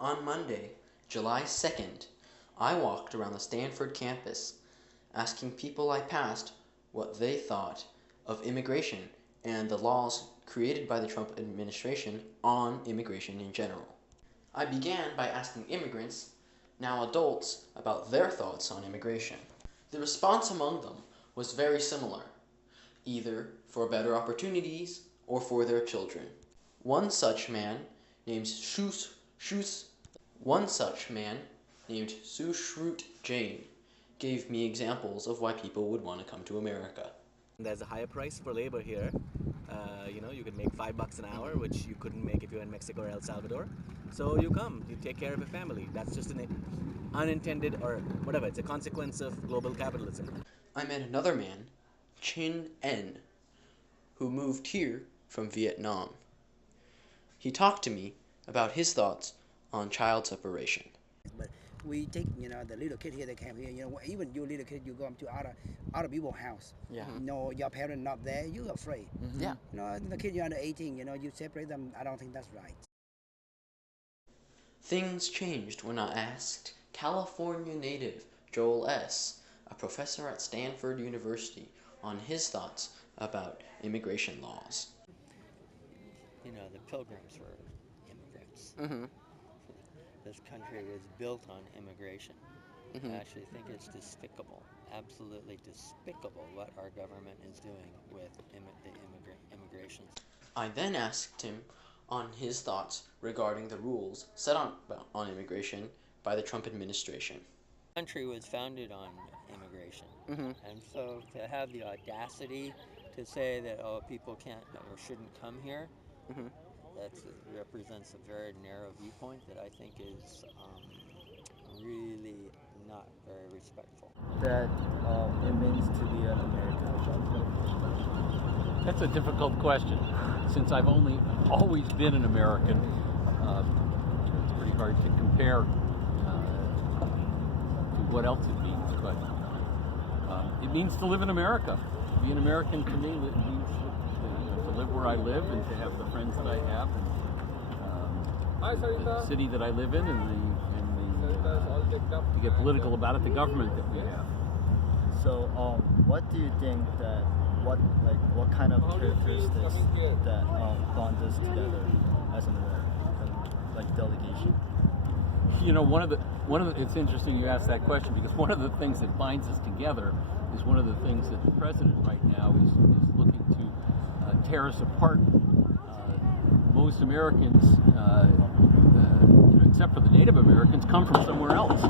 On Monday, July 2nd, I walked around the Stanford campus asking people I passed what they thought of immigration and the laws created by the Trump administration on immigration in general. I began by asking immigrants, now adults, about their thoughts on immigration. The response among them was very similar, either for better opportunities or for their children. One such man named Sushrut Jain gave me examples of why people would want to come to America. There's a higher price for labor here. You can make $5 an hour, which you couldn't make if you're in Mexico or El Salvador. So you come, you take care of your family. That's just an unintended, or whatever, it's a consequence of global capitalism. I met another man, Chin En, who moved here from Vietnam. He talked to me about his thoughts on child separation. But we take, the little kid here, they come here, even you little kid, you go to other people's house. Yeah. Your parent not there, you're afraid. Mm-hmm. Yeah. The kid you're under 18, you separate them, I don't think that's right. Things changed when I asked California native Joel S., a professor at Stanford University, on his thoughts about immigration laws. The Pilgrims were immigrants. Mm-hmm. This country was built on immigration. Mm-hmm. I actually think it's despicable, absolutely despicable what our government is doing with the immigration. I then asked him on his thoughts regarding the rules set on immigration by the Trump administration. The country was founded on immigration. Mm-hmm. And so to have the audacity to say that, people can't or shouldn't come here, Mm-hmm. that represents a very narrow viewpoint that I think is really not very respectful. That it means to be an American? That's a difficult question. Since I've always been an American, it's pretty hard to compare to what else it means. But it means to live in America. To be an American to me, it means to live where I live and to have the friends that I have, and the city that I live in, and to get political about it, the government that we have. So, what do you think that what kind of characteristics that bond us together as an American, like delegation? It's interesting you ask that question, because one of the things that binds us together is one of the things that the president right now is looking to tear us apart. Most Americans, except for the Native Americans, come from somewhere else.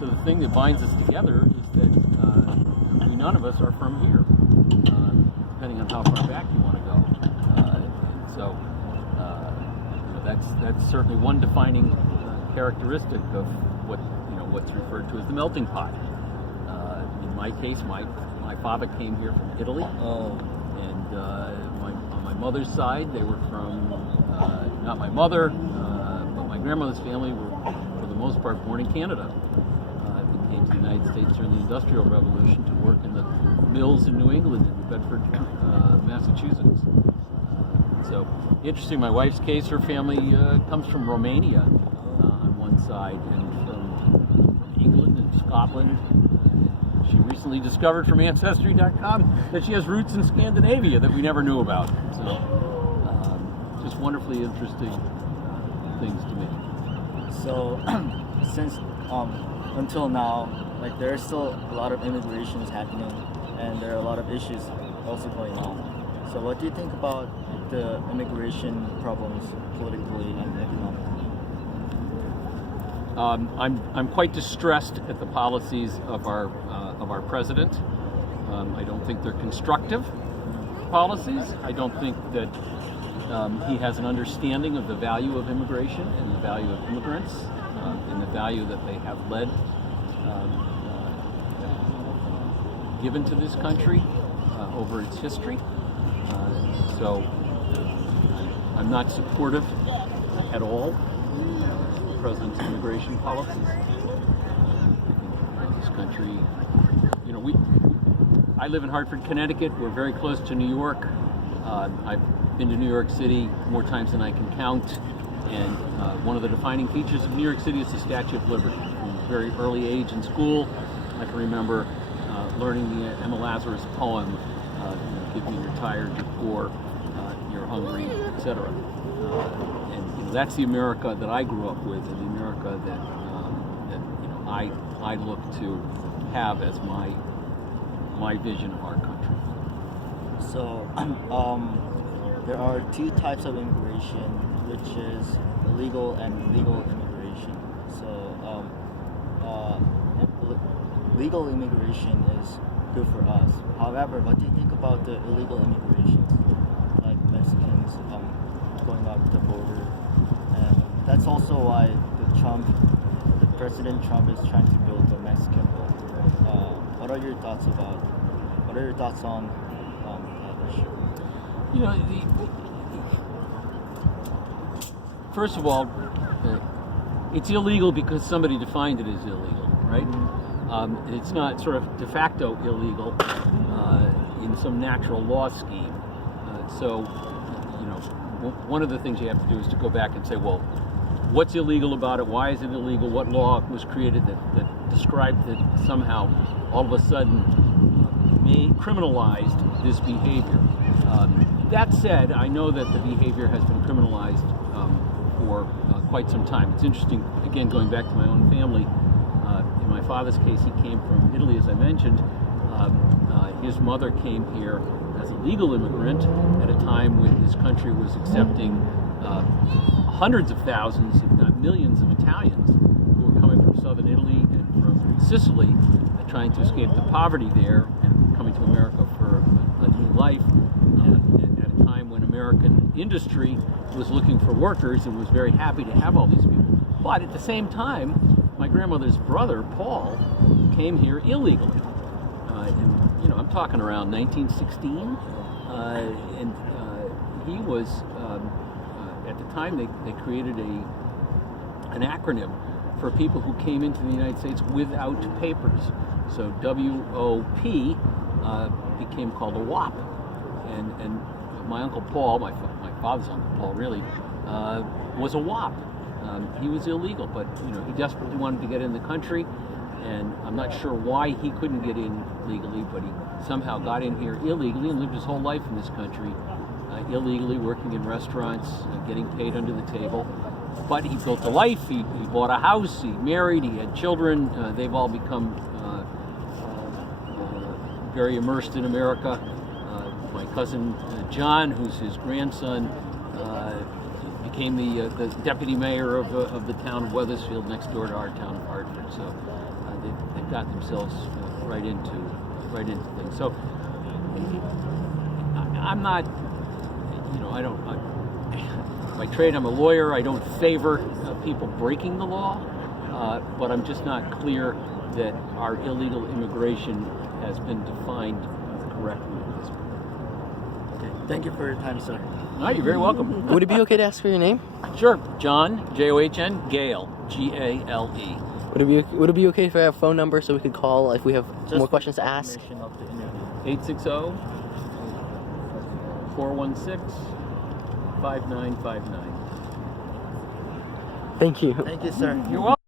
So the thing that binds us together is that none of us are from here, depending on how far back you want to go. So that's certainly one defining characteristic of what's referred to as the melting pot. In my case, my father came here from Italy, and on my mother's side, they were from not my mother, but my grandmother's family were, for the most part, born in Canada. They came to the United States during the Industrial Revolution to work in the mills in New England, in New Bedford, Massachusetts. So, interesting, my wife's case, her family comes from Romania on one side, and from England and Scotland. She recently discovered from Ancestry.com that she has roots in Scandinavia that we never knew about. So, just wonderfully interesting things to me. So, since until now, there are still a lot of immigrations happening, and there are a lot of issues also going on. So, what do you think about the immigration problems politically and economically? I'm quite distressed at the policies of our president. I don't think they're constructive policies. I don't think that he has an understanding of the value of immigration and the value of immigrants and the value that they have given to this country over its history. So I'm not supportive at all of the president's immigration policies. This country, I live in Hartford, Connecticut. We're very close to New York. I've been to New York City more times than I can count, and one of the defining features of New York City is the Statue of Liberty. From a very early age in school, I can remember learning the Emma Lazarus poem, "Give me your tired, you're poor, you're hungry," etc. And that's the America that I grew up with, and the America that I look to have as my vision of our country. So, there are two types of immigration, which is illegal and legal immigration. So, legal immigration is good for us. However, what do you think about the illegal immigrations, like Mexicans going up the border? And that's also why the President Trump is trying to build the Mexican wall. What are your thoughts on that issue? First of all, it's illegal because somebody defined it as illegal, right? It's not sort of de facto illegal in some natural law scheme. So, one of the things you have to do is to go back and say, well, what's illegal about it? Why is it illegal? What law was created that described that somehow all of a sudden criminalized this behavior? That said, I know that the behavior has been criminalized for quite some time. It's interesting, again, going back to my own family. In my father's case, he came from Italy, as I mentioned. His mother came here as a legal immigrant at a time when this country was accepting hundreds of thousands, if not millions, of Italians who were coming from southern Italy and from Sicily, trying to escape the poverty there and coming to America for a new life. At a time when American industry was looking for workers and was very happy to have all these people. But at the same time, my grandmother's brother, Paul, came here illegally. And I'm talking around 1916. And he was, at the time, they created an acronym for people who came into the United States without papers. So WOP became called a WOP. And my Uncle Paul, my father's Uncle Paul really, was a WOP. He was illegal, but he desperately wanted to get in the country, and I'm not sure why he couldn't get in legally, but he somehow got in here illegally and lived his whole life in this country illegally, working in restaurants, getting paid under the table. But he built a life, he bought a house, he married, he had children. They've all become very immersed in America. My cousin John, who's his grandson, became the deputy mayor of the town of Weathersfield, next door to our town of Hartford. So they've got themselves right into things. So I'm not, by trade I'm a lawyer. I don't favor people breaking the law, but I'm just not clear that our illegal immigration has been defined correctly at this point. Okay, thank you for your time, sir. No, you're very welcome. Would it be okay to ask for your name? Sure. John, John, Gale, Gale. Would it be okay if I have a phone number so we could call if we have Just more questions to ask? 860-416-5959. Thank you. Thank you, sir. You're welcome.